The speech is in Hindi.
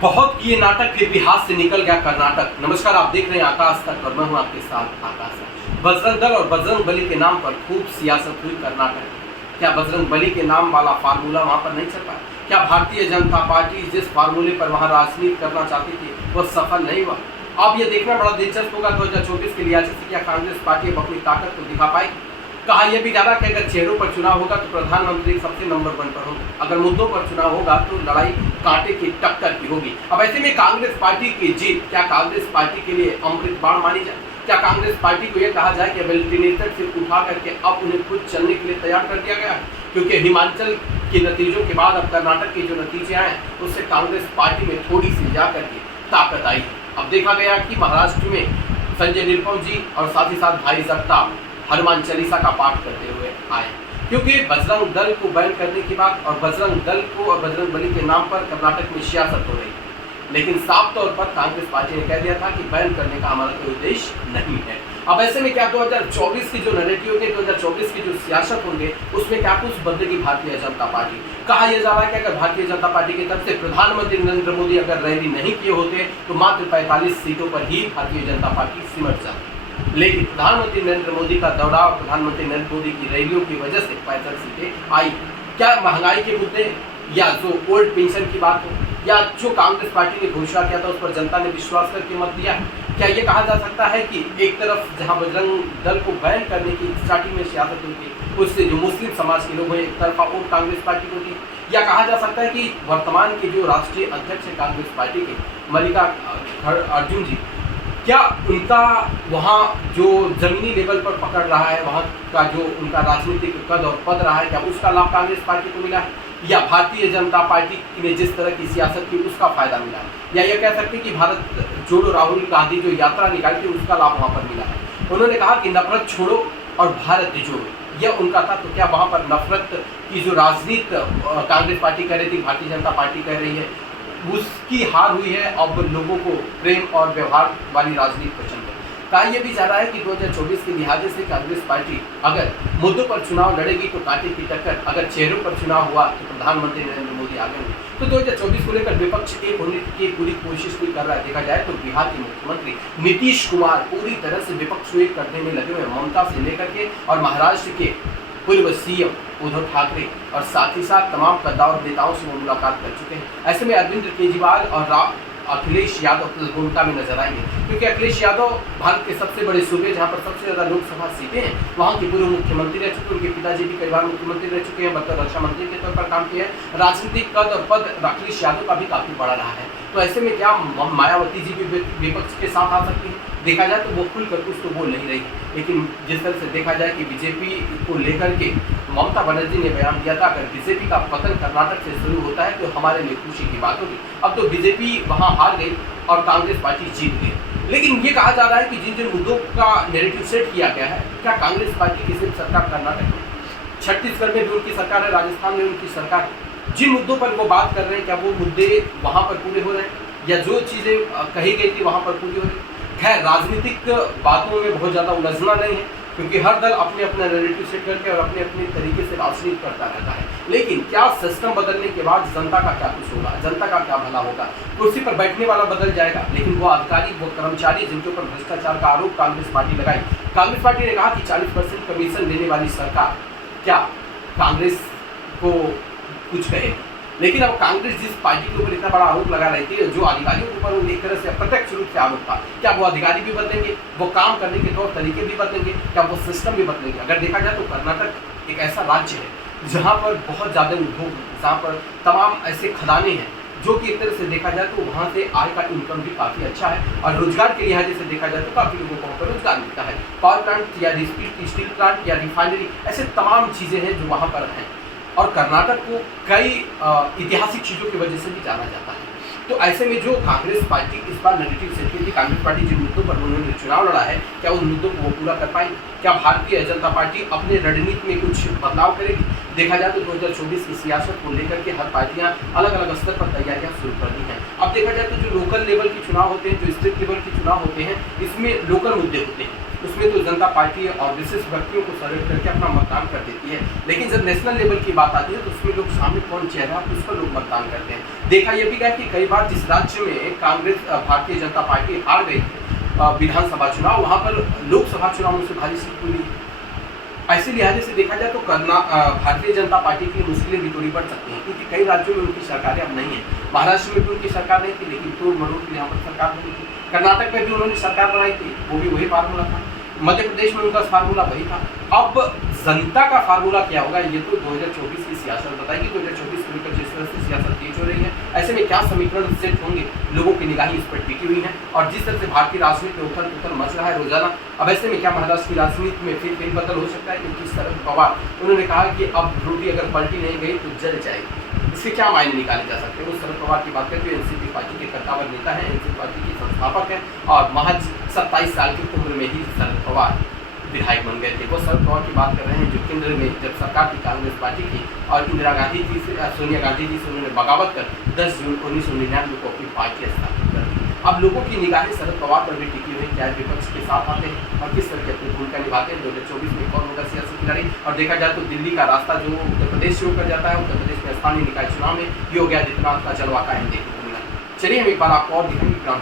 बहुत ये नाटक फिर भी हाथ से निकल गया कर्नाटक। नमस्कार, आप देख रहे हैं आकाश तक और मैं हूं आपके साथ आकाश। बजरंग दल और बजरंग बली के नाम पर खूब सियासत हुई कर्नाटक। क्या बजरंग बली के नाम वाला फार्मूला वहां पर नहीं चल पाया? क्या भारतीय जनता पार्टी जिस फार्मूले पर वहां राजनीति करना चाहती थी वह सफल नहीं हुआ? अब यह देखना बड़ा दिलचस्प होगा 2024 के लिहाज से क्या कांग्रेस पार्टी अब अपनी ताकत को दिखा पाएगी। कहा यह भी जाना कि अगर चेहरों पर चुनाव होगा तो प्रधानमंत्री सबसे नंबर 1 पर होंगे, अगर मुद्दों पर चुनाव होगा तो लड़ाई कांटे की टक्कर की होगी। अब ऐसे में कांग्रेस पार्टी की जीत क्या कांग्रेस पार्टी के लिए अमृत बाण मानी जाए? क्या कांग्रेस पार्टी को यह कहा जाए कि वेंटिलेटर से उठा करके अब उन्हें खुद चलने के लिए तैयार कर दिया गया है? क्योंकि हिमाचल के नतीजों के बाद अब कर्नाटक के जो नतीजे आए उससे कांग्रेस पार्टी में थोड़ी सी जाकर के ताकत आई है। अब देखा गया कि महाराष्ट्र में संजय निरुपम जी और साथ ही साथ भाई जगताप हनुमान चालीसा का पाठ करते हुए आए, क्योंकि बजरंग दल को बैन करने की बात और बजरंग दल को और बजरंग बली के नाम पर कर्नाटक में सियासत हो रही है। लेकिन साफ तौर पर कांग्रेस पार्टी ने कह दिया था कि बैन करने का हमारा कोई उद्देश्य नहीं है। अब ऐसे में क्या 2024 की जो नैरेटिव होंगे, 2024 की जो सियासत होंगे, उसमें क्या कुछ बदलेगी भारतीय जनता पार्टी? कहा यह जा रहा है कि अगर भारतीय जनता पार्टी की तरफ से प्रधानमंत्री नरेंद्र मोदी अगर रैली नहीं किए होते तो मात्र 45 सीटों पर ही भारतीय जनता पार्टी सिमट जाती। लेकिन प्रधानमंत्री नरेंद्र मोदी का दौरा और प्रधानमंत्री नरेंद्र मोदी की रैलियों की वजह से 65 सीटें आई। क्या महंगाई के मुद्दे या जो ओल्ड पेंशन की बात हो या जो कांग्रेस पार्टी ने घोषणा किया था उस पर जनता ने विश्वास करके मत दिया? क्या ये कहा जा सकता है कि एक तरफ जहां बजरंग दल को बैन करने की स्टार्टिंग में सियासत हुई थी उससे जो मुस्लिम समाज के लोग हैं एक तरफा वोट कांग्रेस पार्टी को दी? या कहा जा सकता है कि वर्तमान के जो राष्ट्रीय अध्यक्ष है कांग्रेस पार्टी के मल्लिकार्जुन जी, क्या उनका वहाँ जो जमीनी लेवल पर पकड़ रहा है, वहाँ का जो उनका राजनीतिक कद और पद रहा है, क्या उसका लाभ कांग्रेस पार्टी को मिला है? या भारतीय जनता पार्टी ने जिस तरह की सियासत की उसका फायदा मिला है? या ये कह सकते हैं कि भारत जोड़ो राहुल गांधी जो यात्रा निकाली थी उसका लाभ वहाँ पर मिला है? उन्होंने कहा कि नफरत छोड़ो और भारत जोड़ो, यह उनका था। तो क्या वहाँ पर नफरत की जो राजनीति कांग्रेस पार्टी कर रही थी, भारतीय जनता पार्टी कर रही है, उसकी हार हुई है? अब लोगों को प्रेम और व्यवहार वाली राजनीति पसंद है। कहा यह भी जा रहा है कि 2024 के लिहाजे से कांग्रेस पार्टी अगर मुद्दों पर चुनाव लड़ेगी तो कांटे की टक्कर, अगर चेहरों पर चुनाव हुआ तो प्रधानमंत्री नरेंद्र मोदी आ गए। तो 2024 को लेकर विपक्ष एक होने की पूरी कोशिश भी कर रहा है। देखा जाए तो बिहार के मुख्यमंत्री नीतीश कुमार पूरी तरह से विपक्ष को एक करने में लगे हुए, ममता से लेकर के, और महाराष्ट्र के पूर्व सीएम उद्धव ठाकरे और साथ ही साथ तमाम कद्दावर नेताओं से वो मुलाकात कर चुके हैं। ऐसे में अरविंद केजरीवाल और अखिलेश यादव भूमिका में नजर आएंगे, क्योंकि अखिलेश यादव भारत के सबसे बड़े सूबे जहां पर सबसे ज्यादा लोकसभा सीटें हैं वहां के पूर्व मुख्यमंत्री रह चुके हैं। उनके पिताजी भी कई बार मुख्यमंत्री रह चुके हैं, मतलब रक्षा मंत्री के तौर पर काम किया है। राजनीतिक कद और पद अखिलेश यादव का भी काफी बड़ा रहा है। तो ऐसे में क्या मायावती जी भी विपक्ष के साथ आ सकती है? देखा जाए तो वो खुलकर कुछ तो बोल नहीं रही, लेकिन जिस तरह से देखा जाए कि बीजेपी को लेकर के ममता बनर्जी ने बयान दिया था अगर बीजेपी का पतन कर्नाटक से शुरू होता है तो हमारे लिए खुशी की बात होगी। अब तो बीजेपी वहां हार गई और कांग्रेस पार्टी जीत गई। लेकिन ये कहा जा रहा है कि जिन जिन मुद्दों का नैरेटिव सेट किया गया है, क्या कांग्रेस पार्टी की सिर्फ सरकार कर्नाटक में, छत्तीसगढ़ में भी उनकी सरकार है, राजस्थान में उनकी सरकार है, जिन मुद्दों पर वो बात कर रहे हैं क्या वो मुद्दे वहां पर पूरे हो रहे हैं या जो चीज़ें कही गई थी वहां पर पूरी हो रही? खैर, राजनीतिक बातों में बहुत ज़्यादा उलझना नहीं है, क्योंकि हर दल अपने अपने नैरेटिव सेट करके और अपने अपने तरीके से राजनीति करता रहता है। लेकिन क्या सिस्टम बदलने के बाद जनता का क्या कुछ होगा, जनता का क्या भला होगा? कुर्सी पर बैठने वाला बदल जाएगा, लेकिन वो अधिकारी, वो कर्मचारी जिनके ऊपर भ्रष्टाचार का आरोप कांग्रेस पार्टी लगाई, कांग्रेस पार्टी ने कहा कि 40% कमीशन लेने वाली सरकार क्या कांग्रेस को कुछ कहेगी? लेकिन अब कांग्रेस जिस पार्टी के ऊपर इतना बड़ा आरोप लगा रही थी, जो अधिकारियों के ऊपर एक तरह से अप्रत्यक्ष रूप से आरोप था, क्या वो अधिकारी भी बदलेंगे? वो काम करने के तौर तरीके भी बदलेंगे? क्या वो सिस्टम भी बदलेंगे? अगर देखा जाए तो कर्नाटक एक ऐसा राज्य है जहाँ पर बहुत ज़्यादा उद्योग, जहाँ पर तमाम ऐसे खदाने हैं जो कि एक तरह से देखा जाए तो वहाँ से आय का इनकम भी काफ़ी अच्छा है, और रोजगार के लिहाज से देखा जाए तो काफ़ी लोगों को वहाँ पर रोजगार मिलता है। पावर प्लांट या स्टील प्लांट या रिफाइनरी, ऐसे तमाम चीज़ें हैं जो वहाँ पर हैं, और कर्नाटक को कई ऐतिहासिक चीज़ों की वजह से भी जाना जाता है। तो ऐसे में जो कांग्रेस पार्टी इस बार नैरेटिव सेट की थी, कांग्रेस पार्टी जिन मुद्दों पर उन्होंने चुनाव लड़ा है, क्या उन मुद्दों को वो पूरा कर पाएंगे? क्या भारतीय जनता पार्टी अपने रणनीति में कुछ बदलाव करेगी? देखा जाए तो 2024 की सियासत को लेकर के हर पार्टियां अलग अलग स्तर पर तैयारियां शुरू कर दी हैं। अब देखा जाए तो जो लोकल लेवल के चुनाव होते हैं, जो स्टेट लेवल के चुनाव होते हैं, इसमें लोकल मुद्दे होते हैं, उसमें तो जनता पार्टी और विशिष्ट व्यक्तियों को सेलेक्ट करके अपना मतदान कर देती है, लेकिन जब नेशनल लेवल की बात आती है तो उसमें लोग सामने कौन चेहरा है उस पर लोग मतदान करते हैं। देखा यह भी गया कि कई बार जिस राज्य में कांग्रेस भारतीय जनता पार्टी हार गई थी विधानसभा चुनाव, वहाँ पर लोकसभा चुनाव में से भारी सीट मिली। ऐसे लिहाजे से देखा जाए तो भारतीय जनता पार्टी की मुश्किलें भी थोड़ी बढ़ सकती हैं, क्योंकि कई राज्यों में उनकी सरकारें अब नहीं है। महाराष्ट्र में भी उनकी सरकार नहीं थी, लेकिन तोड़ मरोड़ की यहाँ पर सरकार बनी थी। कर्नाटक में भी उन्होंने सरकार बनाई थी, वो भी वही फार्मूला था। मध्य प्रदेश में उनका फार्मूला वही था। अब जनता का फार्मूला क्या होगा ये तो 2024 की सियासत बताएगी। 2024 को लेकर जिस तरह से सियासत तेज हो रही है, ऐसे में क्या समीकरण सेट होंगे, लोगों की निगाहें इस पर टिकी हुई हैं। और जिस तरह से भारतीय राजनीति में उथल पुथल मच रहा है रोजाना, अब ऐसे में क्या महाराष्ट्र की राजनीति में फिर फेरबदल हो सकता है, क्योंकि शरद पवार उन्होंने कहा कि अब रोटी अगर पलटी नहीं गई तो जल जाएगी। इसके क्या मायने निकाले जा सकते हैं। वो शरद पवार की बात करते हुए एनसीपी पार्टी के कद्दावर नेता हैं, एनसीपी पार्टी के संस्थापक हैं और महज 27 साल की उम्र में ही शरद पवार विधायक बन गए थे। वो शरद पवार की बात कर रहे हैं जो केंद्र में जब सरकार थी कांग्रेस पार्टी की और इंदिरा गांधी जी से सोनिया गांधी जी से उन्होंने बगावत कर 10 जून 1999 को अपनी पार्टी स्थापित कर दी। अब लोगों की निगाहें शरद पवार पर भी टिकी हुई, क्या विपक्ष के साथ आते हैं और किस तरह की अपनी भूमिका निभाते हैं। 2024 में कौन होगा सियासी खिलाड़ी। और देखा जाए तो दिल्ली का रास्ता जो उत्तर प्रदेश से होकर जाता है, उत्तर प्रदेश में स्थानीय निकाय चुनाव में योगी आदित्यनाथ का जलवा कायम देखने को मिला। चलिए हम एक बार आपको और दिखाएंगे ग्राम